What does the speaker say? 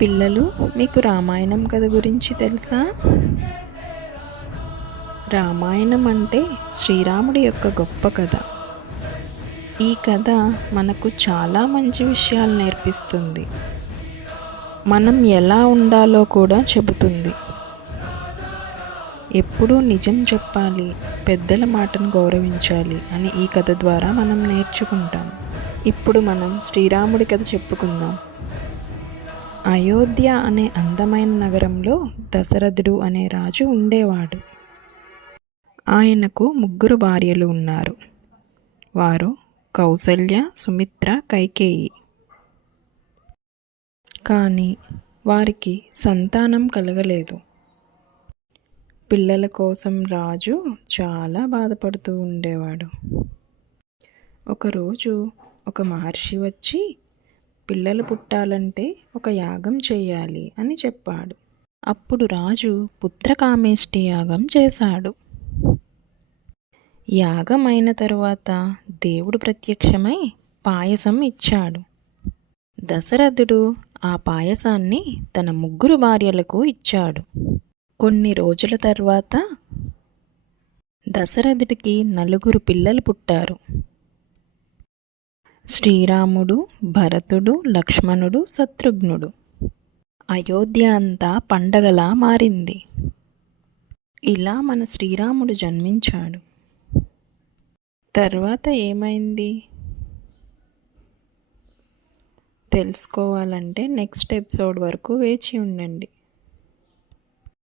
పిల్లలు, మీకు రామాయణం కథ గురించి తెలుసా? రామాయణం అంటే శ్రీరాముడి యొక్క గొప్ప కథ. ఈ కథ మనకు చాలా మంచి విషయాలు నేర్పిస్తుంది. మనం ఎలా ఉండాలో కూడా చెబుతుంది. ఎప్పుడూ నిజం చెప్పాలి, పెద్దల మాటను గౌరవించాలి అని ఈ కథ ద్వారా మనం నేర్చుకుంటాం. ఇప్పుడు మనం శ్రీరాముడి కథ చెప్పుకుందాం. అయోధ్య అనే అందమైన నగరంలో దశరథుడు అనే రాజు ఉండేవాడు. ఆయనకు 3 భార్యలు ఉన్నారు. వారు కౌసల్య, సుమిత్ర, కైకేయి. కానీ వారికి సంతానం కలగలేదు. పిల్లల కోసం రాజు చాలా బాధపడుతూ ఉండేవాడు. ఒకరోజు ఒక మహర్షి వచ్చి, పిల్లలు పుట్టాలంటే ఒక యాగం చేయాలి అని చెప్పాడు. అప్పుడు రాజు పుత్రకామేష్టి యాగం చేశాడు. యాగం అయిన తరువాత దేవుడు ప్రత్యక్షమై పాయసం ఇచ్చాడు. దశరథుడు ఆ పాయసాన్ని తన 3 భార్యలకు ఇచ్చాడు. కొన్ని రోజుల తర్వాత దశరథుడికి 4 పిల్లలు పుట్టారు. శ్రీరాముడు, భరతుడు, లక్ష్మణుడు, శత్రుఘ్నుడు. అయోధ్య అంతా పండగలా మారింది. ఇలా మన శ్రీరాముడు జన్మించాడు. తర్వాత ఏమైంది తెలుసుకోవాలంటే నెక్స్ట్ ఎపిసోడ్ వరకు వేచి ఉండండి.